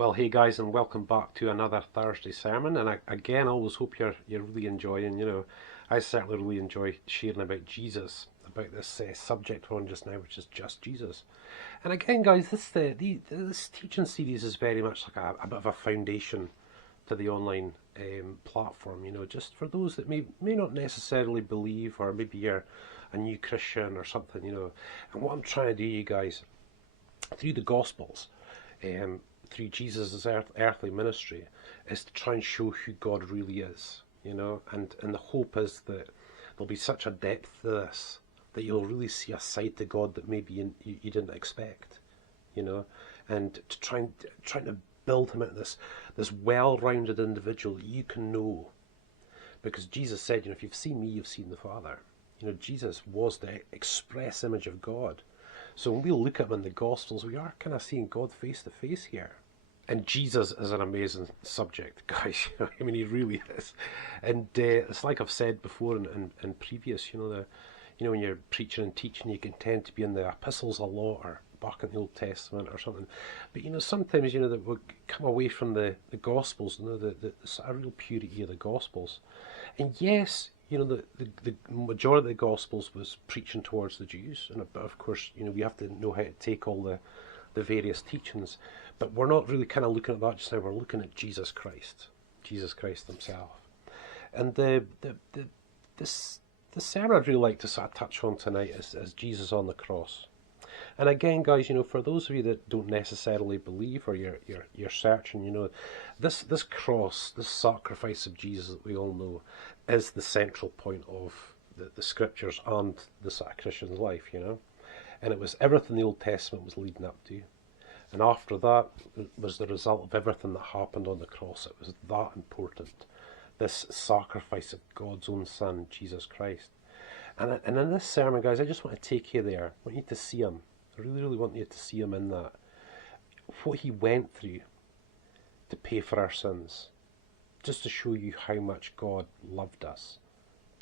Well, hey guys, and welcome back to another Thursday sermon. And again, I always hope you're really enjoying. I certainly really enjoy sharing about Jesus, about this subject we're on just now, which is just Jesus. And again, guys, this teaching series is very much like a bit of a foundation to the online platform. Just for those that may not necessarily believe, or maybe you're a new Christian or something. And what I'm trying to do, you guys, through the Gospels. Through Jesus' earthly ministry, is to try and show who God really is, and the hope is that there'll be such a depth to this that you'll really see a side to God that maybe you didn't expect, and to trying to build him into this well-rounded individual that you can know, because Jesus said, if you've seen me, you've seen the Father. Jesus was the express image of God. So when we look at him in the Gospels, we are kind of seeing God face to face here. And Jesus is an amazing subject, guys. He really is. And it's like I've said before in previous, when you're preaching and teaching, you can tend to be in the epistles a lot, or back in the Old Testament or something. But sometimes that we come away from the Gospels, the real purity of the Gospels. And yes, the majority of the Gospels was preaching towards the Jews, but of course, we have to know how to take all the various teachings. But we're not really kind of looking at that just now. We're looking at Jesus Christ himself. And the sermon I'd really like to sort of touch on tonight is Jesus on the cross. And again, guys, for those of you that don't necessarily believe, or you're searching, this cross, this sacrifice of Jesus that we all know, is the central point of the scriptures and the sort of Christian's life, And it was everything the Old Testament was leading up to. And after that was the result of everything that happened on the cross. It was that important, this sacrifice of God's own Son, Jesus Christ. And in this sermon, guys, I just want to take you there. I want you to see him. I really, really want you to see him in that. What he went through to pay for our sins. Just to show you how much God loved us.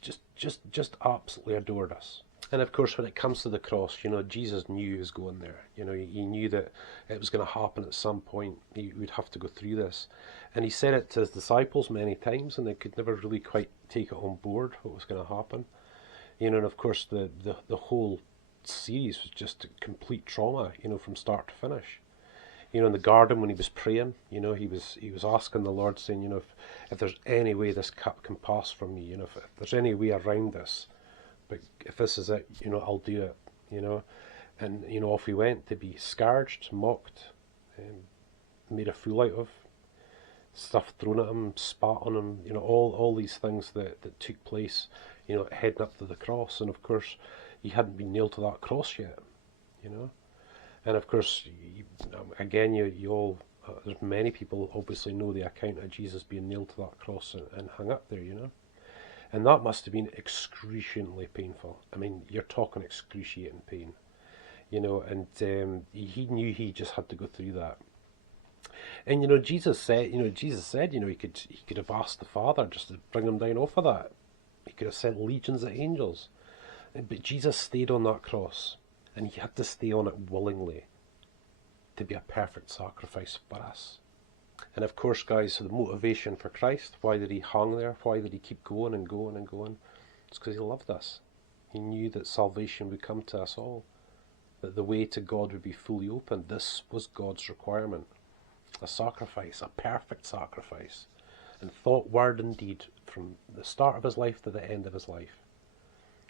Just absolutely adored us. And of course, when it comes to the cross, Jesus knew he was going there. He knew that it was going to happen at some point. He would have to go through this. And he said it to his disciples many times, and they could never really quite take it on board, what was going to happen. And of course, the whole series was just complete trauma, from start to finish. In the garden when he was praying, he was asking the Lord, saying, if there's any way this cup can pass from me, if there's any way around this, but if this is it, I'll do it, And, off he went to be scourged, mocked, made a fool out of, stuff thrown at him, spat on him, all these things that took place, heading up to the cross. And of course, he hadn't been nailed to that cross yet, And of course, again, you all, there's many people obviously know the account of Jesus being nailed to that cross and hung up there, And that must have been excruciatingly painful. You're talking excruciating pain, and he knew he just had to go through that. And Jesus said, he could have asked the Father just to bring him down off of that. He could have sent legions of angels, but Jesus stayed on that cross, and he had to stay on it willingly to be a perfect sacrifice for us. And of course, guys, so the motivation for Christ, why did he hang there? Why did he keep going and going and going? It's because he loved us. He knew that salvation would come to us all, that the way to God would be fully open. This was God's requirement. A sacrifice, a perfect sacrifice. And thought, word and deed, from the start of his life to the end of his life,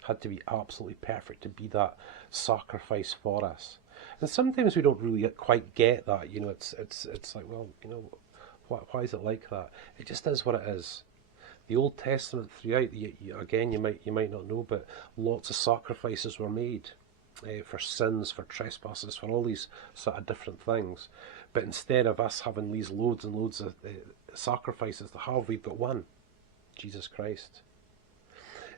had to be absolutely perfect to be that sacrifice for us. And sometimes we don't really quite get that, it's like, well, why is it like that? It just is what it is. The Old Testament throughout, again, you might not know, but lots of sacrifices were made for sins, for trespasses, for all these sort of different things. But instead of us having these loads and loads of sacrifices to have, we've got one, Jesus Christ.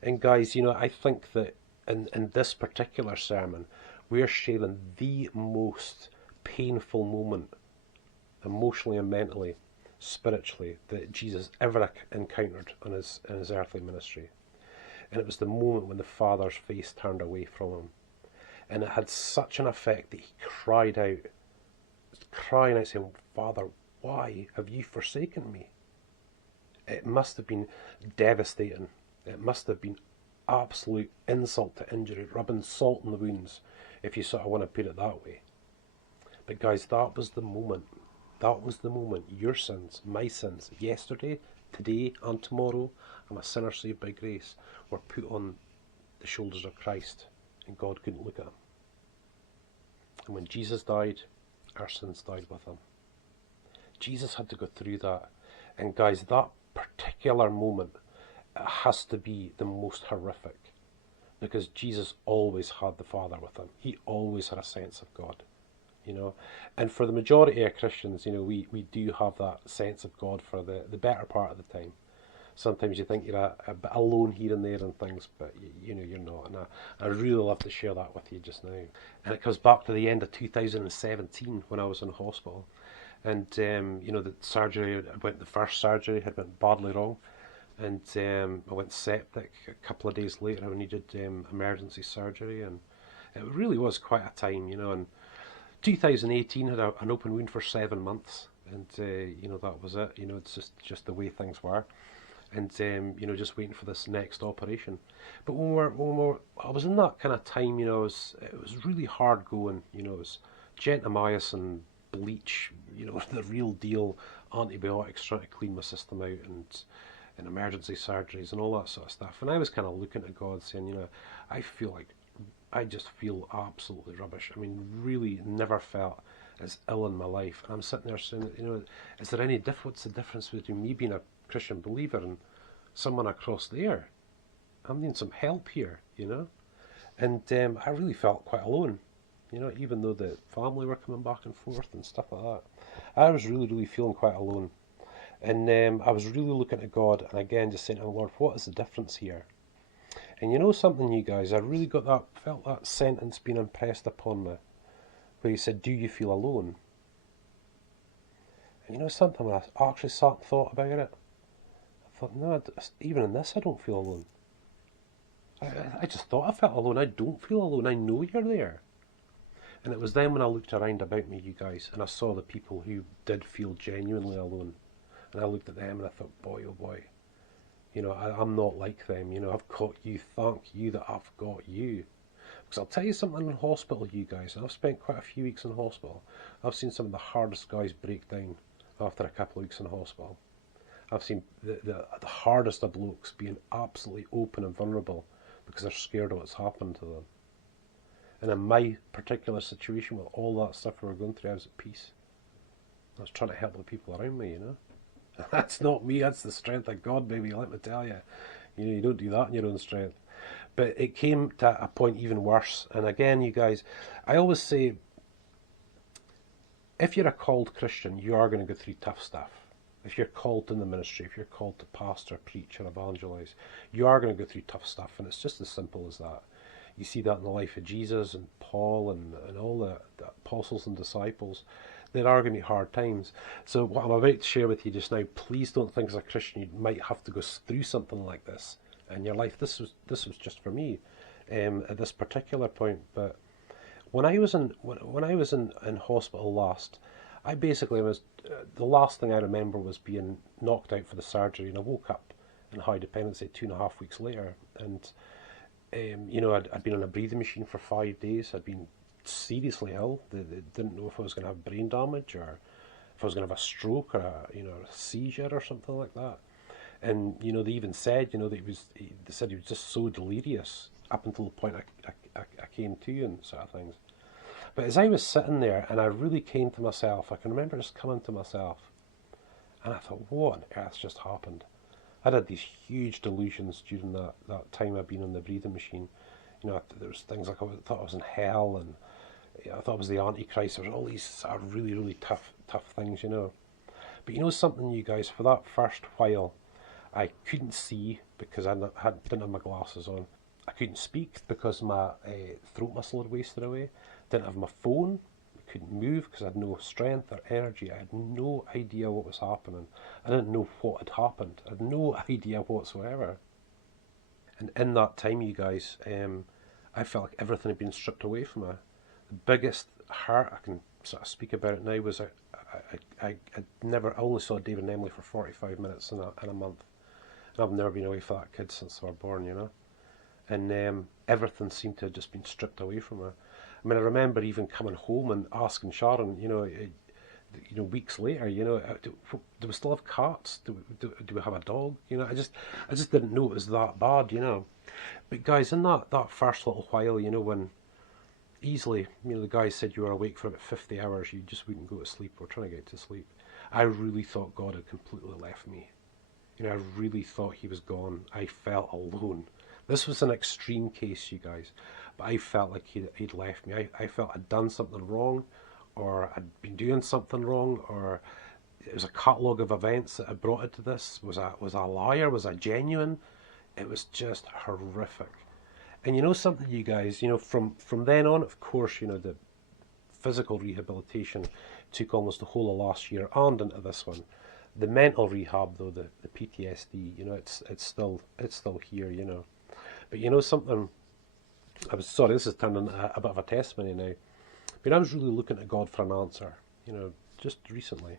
And guys, I think that in this particular sermon, we're sharing the most painful moment, emotionally and mentally, spiritually, that Jesus ever encountered in his earthly ministry. And it was the moment when the Father's face turned away from him. And it had such an effect that he cried out, crying out, saying, Father, why have you forsaken me? It must have been devastating. It must have been absolute insult to injury, rubbing salt in the wounds, if you sort of want to put it that way. But guys, that was the moment. That was the moment. Your sins, my sins, yesterday, today, and tomorrow, I'm a sinner saved by grace, were put on the shoulders of Christ, and God couldn't look at him. And when Jesus died, our sins died with him. Jesus had to go through that. And guys, that particular moment, it has to be the most horrific, because Jesus always had the Father with him. He always had a sense of God, you know. And for the majority of Christians, you know, we do have that sense of God for the better part of the time. Sometimes you think you're a bit alone here and there and things, but you know, you're not. And I really love to share that with you just now. And it comes back to the end of 2017 when I was in hospital. And, you know, the first surgery had went badly wrong. And I went septic a couple of days later. I needed emergency surgery. And it really was quite a time, you know. And 2018 had an open wound for 7 months. And, you know, that was it. You know, it's just the way things were. And you know, just waiting for this next operation. But I was in that kind of time, you know, it was really hard going. You know, it was gentamicin, bleach, you know, the real deal, antibiotics, trying to clean my system out, and emergency surgeries and all that sort of stuff. And I was kind of looking at God, saying, you know, I just feel absolutely rubbish. I mean, really never felt as ill in my life. And I'm sitting there saying, you know, is there any what's the difference between me being a Christian believer and someone across there? I need some help here, you know. And I really felt quite alone, you know, even though the family were coming back and forth and stuff like that. I was really feeling quite alone. And I was really looking at God, and again just saying to the Lord, what is the difference here? And you know something, you guys, I really felt that sentence being impressed upon me, where he said, do you feel alone? And you know something, when I actually sat and thought about it, I thought, no, even in this I don't feel alone. I just thought I felt alone. I don't feel alone. I know you're there. And it was then when I looked around about me, you guys, and I saw the people who did feel genuinely alone. And I looked at them and I thought, boy, oh boy, you know, I'm not like them. You know, I've got you. Thank you that I've got you. Because I'll tell you something, in hospital, you guys, and I've spent quite a few weeks in hospital. I've seen some of the hardest guys break down after a couple of weeks in hospital. I've seen the hardest of blokes being absolutely open and vulnerable because they're scared of what's happened to them. And in my particular situation, with all that stuff we were going through, I was at peace. I was trying to help the people around me, you know. That's not me, that's the strength of God, baby, let me tell you. You know, you don't do that in your own strength. But it came to a point even worse. And again, you guys, I always say, if you're a called Christian, you are going to go through tough stuff. If you're called in the ministry, if you're called to pastor, preach, or evangelize, you are going to go through tough stuff. And it's just as simple as that. You see that in the life of Jesus and Paul and all the apostles and disciples. There are going to be hard times. So what I'm about to share with you just now, please don't think as a Christian you might have to go through something like this in your life. This was just for me at this particular point. But when I was in hospital last, I basically was the last thing I remember was being knocked out for the surgery, and I woke up in high dependency 2.5 weeks later, and you know, I'd been on a breathing machine for 5 days. I'd been seriously ill. They didn't know if I was going to have brain damage or if I was going to have a stroke or a seizure or something like that. And you know, they even said, you know, that they said he was just so delirious up until the point I came to and sort of things. But as I was sitting there and I really came to myself, I can remember just coming to myself, and I thought, what on earth just happened? I'd had these huge delusions during that time I'd been on the breathing machine. You know, there was things like I thought I was in hell, and I thought I was the Antichrist. There was all these really tough things, you know. But you know something, you guys, for that first while, I couldn't see because I didn't have my glasses on. I couldn't speak because my throat muscle had wasted away. Didn't have my phone. I couldn't move because I had no strength or energy. I had no idea what was happening. I didn't know what had happened. I had no idea whatsoever. And in that time, you guys, I felt like everything had been stripped away from me. The biggest hurt I can sort of speak about it now was I never, I only saw David and Emily for 45 minutes in a month. And I've never been away for that kid since they were born, you know. And everything seemed to have just been stripped away from her. I mean, I remember even coming home and asking Sharon, weeks later, do we still have cats? Do we have a dog? I just didn't know it was that bad, you know. But guys, in that first little while, you know, when easily, the guy said you were awake for about 50 hours, you just wouldn't go to sleep or trying to get to sleep. I really thought God had completely left me. I really thought he was gone. I felt alone. This was an extreme case, you guys, but I felt like he'd left me. I felt I'd done something wrong, or I'd been doing something wrong, or it was a catalogue of events that had brought it to this. Was I a liar? Was I genuine? It was just horrific. And you know something, you guys, from then on, of course, the physical rehabilitation took almost the whole of last year and into this one. The mental rehab, though, the PTSD, it's still here, But you know something, sorry, this is turning a bit of a testimony now. But I was really looking to God for an answer, just recently,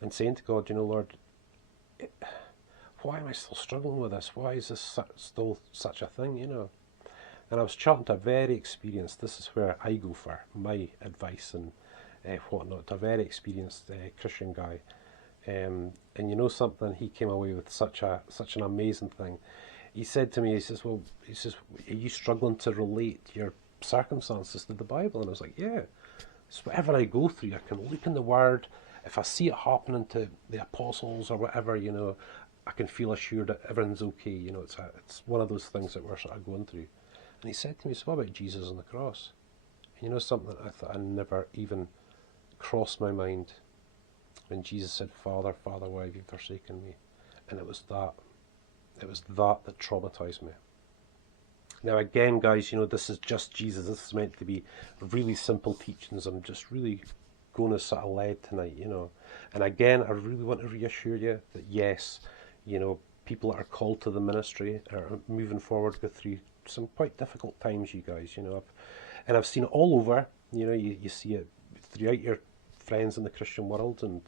and saying to God, Lord, why am I still struggling with this? Why is this still such a thing, And I was chatting to a very experienced, this is where I go for my advice and whatnot, a very experienced Christian guy. And you know something, he came away with such an amazing thing. He said to me, he says, are you struggling to relate your circumstances to the Bible? And I was like, yeah. So whatever I go through, I can look in the Word. If I see it happening to the apostles or whatever, I can feel assured that everything's okay. It's one of those things that we're sort of going through. And he said to me, so what about Jesus on the cross? And you know something, I thought I never even crossed my mind when Jesus said, Father, Father, why have you forsaken me? And it was that traumatized me. Now again, guys, this is just Jesus. This is meant to be really simple teachings. I'm just really going as sort of led tonight, And again, I really want to reassure you that yes, people that are called to the ministry are moving forward, go through some quite difficult times, you guys, and I've seen it all over, you see it throughout your friends in the Christian world, and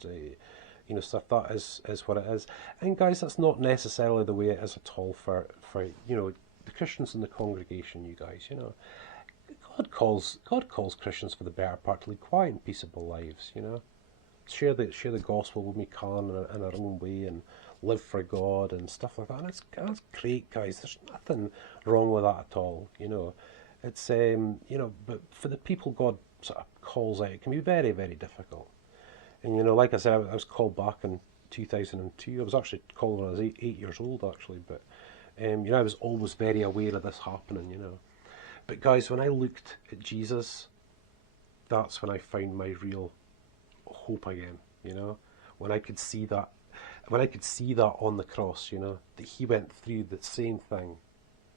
stuff. That is what it is. And guys, that's not necessarily the way it is at all for the Christians in the congregation, you guys. God calls Christians for the better part to lead quiet and peaceable lives, share the gospel when we can in our own way, and live for God and stuff like that. And that's great, guys. There's nothing wrong with that at all, It's but for the people God sort of calls out, it can be very, very difficult. And like I said, I was called back in 2002. I was actually called when I was eight years old, actually. But I was always very aware of this happening, But guys, when I looked at Jesus, that's when I found my real hope again, When I could see that on the cross, that he went through the same thing.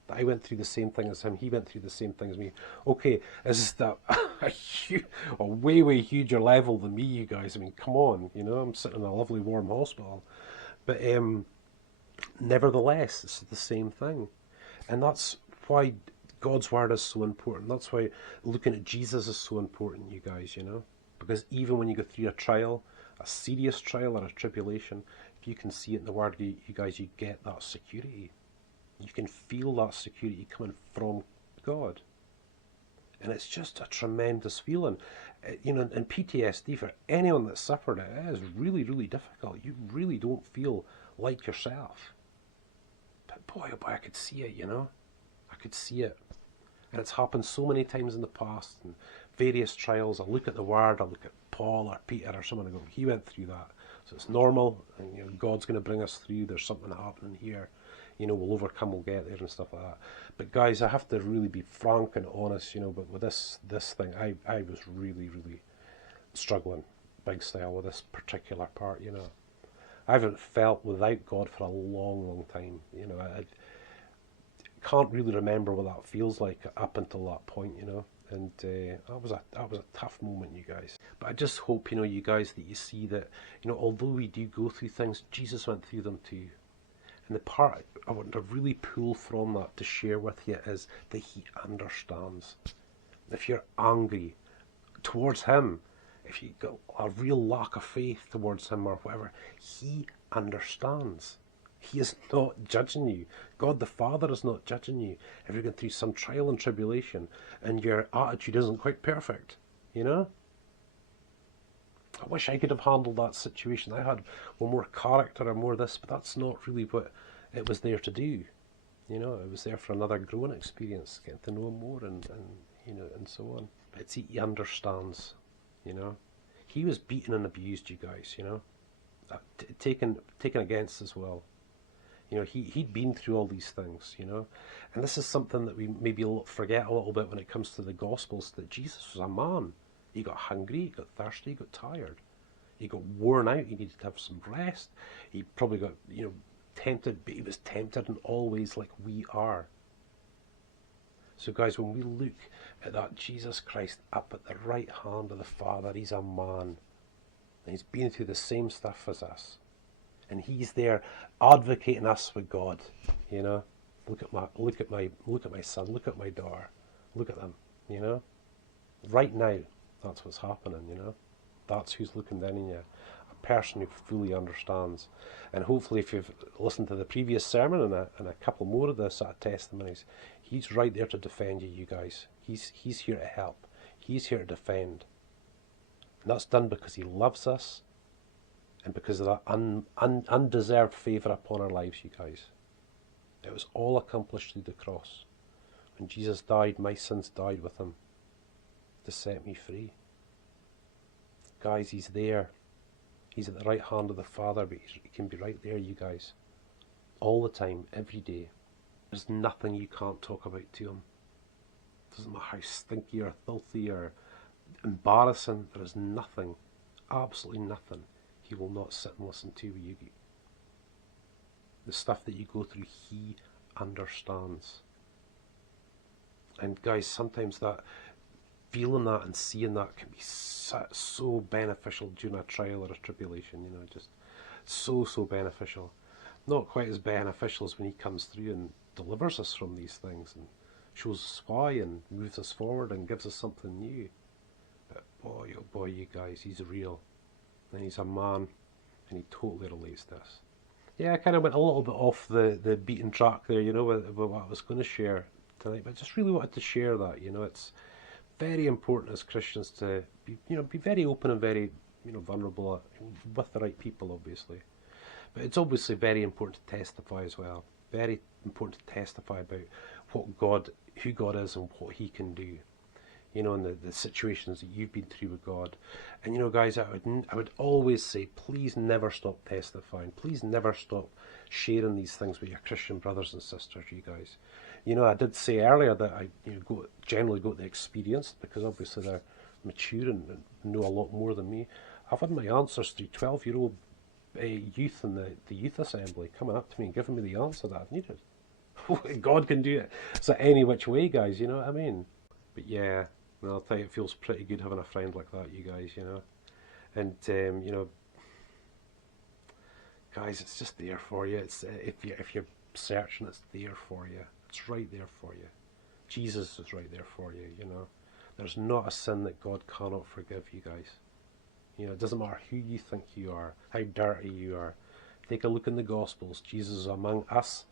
That I went through the same thing as him. He went through the same thing as me. Okay, this is a way, way huger level than me, you guys. I mean, come on, I'm sitting in a lovely warm hospital. But nevertheless, it's the same thing. And that's why God's Word is so important. That's why looking at Jesus is so important, you guys, Because even when you go through a trial, a serious trial or a tribulation, if you can see it in the Word, you guys, you get that security. You can feel that security coming from God. And it's just a tremendous feeling. And PTSD, for anyone that's suffered it, is really, really difficult. You really don't feel like yourself. But boy, oh boy, I could see it, I could see it. And it's happened so many times in the past, and various trials. I look at the Word, I look at Paul or Peter or someone, and go, he went through that. So it's normal, and God's going to bring us through. There's something happening here. We'll overcome, we'll get there and stuff like that. But guys, I have to really be frank and honest, but with this thing, I was really, really struggling big style with this particular part, I haven't felt without God for a long, long time, I can't really remember what that feels like up until that point, And that was a tough moment, you guys. But I just hope, you guys, that you see that, although we do go through things, Jesus went through them too. And the part I want to really pull from that to share with you is that he understands. If you're angry towards him, if you got a real lack of faith towards him or whatever, he understands. He is not judging you. God the Father is not judging you if you're going through some trial and tribulation and your attitude isn't quite perfect, you know? I wish I could have handled that situation. I had more character or more this, but that's not really what it was there to do. You know, it was there for another growing experience, getting to know him more and you know, and so on. But he understands, you know. He was beaten and abused, you guys, you know. Taken against as well. You know, he'd been through all these things, you know. And this is something that we maybe forget a little bit when it comes to the Gospels, that Jesus was a man. He got hungry, he got thirsty, he got tired. He got worn out, he needed to have some rest. He probably got, you know, tempted, but he was tempted in all ways like we are. So guys, when we look at that Jesus Christ up at the right hand of the Father, he's a man. And he's been through the same stuff as us. And he's there advocating us with God, you know. Look at my son, look at my daughter, look at them, you know. Right now, that's what's happening, you know. That's who's looking down on you, a person who fully understands. And hopefully, if you've listened to the previous sermon and a couple more of the sort of testimonies, he's right there to defend you, you guys. He's here to help. He's here to defend. And that's done because he loves us. And because of that undeserved favour upon our lives, you guys. It was all accomplished through the cross. When Jesus died, my sins died with him to set me free. Guys, he's there. He's at the right hand of the Father, but he can be right there, you guys. All the time, every day. There's nothing you can't talk about to him. Doesn't matter how stinky or filthy or embarrassing, there is nothing, absolutely nothing he will not sit and listen to you. The stuff that you go through, he understands. And guys, sometimes that feeling that and seeing that can be so beneficial during a trial or a tribulation, you know, just so beneficial. Not quite as beneficial as when he comes through and delivers us from these things and shows us why and moves us forward and gives us something new. But boy, oh boy, you guys, he's real. And he's a man, and he totally relates to us. Yeah, I kind of went a little bit off the beaten track there, you know, with what I was going to share tonight, but I just really wanted to share that, you know. It's very important as Christians to be, you know, be very open and very, you know, vulnerable with the right people, obviously. But it's obviously very important to testify as well. Very important to testify about who God is and what he can do. You know, and the situations that you've been through with God. And you know, guys, I would always say, please never stop testifying. Please never stop sharing these things with your Christian brothers and sisters, you guys. You know, I did say earlier that I generally go to the experienced, because obviously they're mature and know a lot more than me. I've had my answers through 12-year-old youth in the youth assembly coming up to me and giving me the answer that I've needed. God can do it. So any which way, guys, you know what I mean? But yeah, well, I'll tell you, it feels pretty good having a friend like that, you guys, you know. And, you know, guys, it's just there for you. It's if you're searching, it's there for you. It's right there for you. Jesus is right there for you, you know. There's not a sin that God cannot forgive, you guys. You know, it doesn't matter who you think you are, how dirty you are. Take a look in the Gospels. Jesus is among us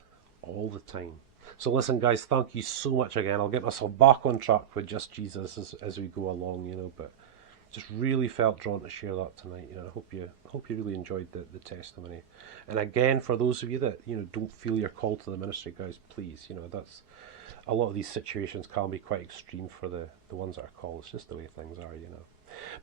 all the time. So listen, guys, thank you so much again. I'll get myself back on track with just Jesus as we go along, you know, but just really felt drawn to share that tonight. You know, I hope you really enjoyed the testimony. And again, for those of you that, you know, don't feel you're called to the ministry, guys, please, you know, that's a lot of these situations can be quite extreme for the ones that are called. It's just the way things are, you know.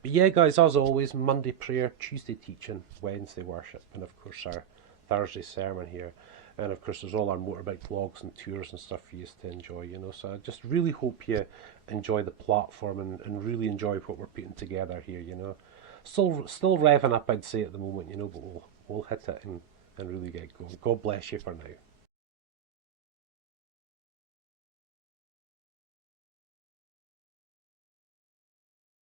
But yeah, guys, as always, Monday prayer, Tuesday teaching, Wednesday worship, and of course our Thursday sermon here. And of course there's all our motorbike vlogs and tours and stuff for you to enjoy, you know. So I just really hope you enjoy the platform and really enjoy what we're putting together here, you know. Still revving up, I'd say, at the moment, you know, but we'll hit it and really get going. God bless you for now.